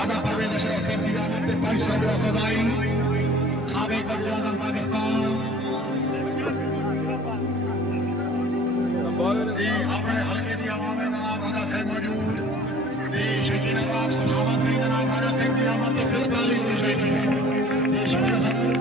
आधा परवेज अशरफ साहब की आमद पे परिषद रफदाई साबिक वज़ीर आज़म पाकिस्तान ये अपने हल्के दी आवाम में जनाब राजा साहब मौजूद ये शहीद नवाब खुशामद जनाब राजा साहब की आमद तो फिर तालीम शहीद ये शुक्र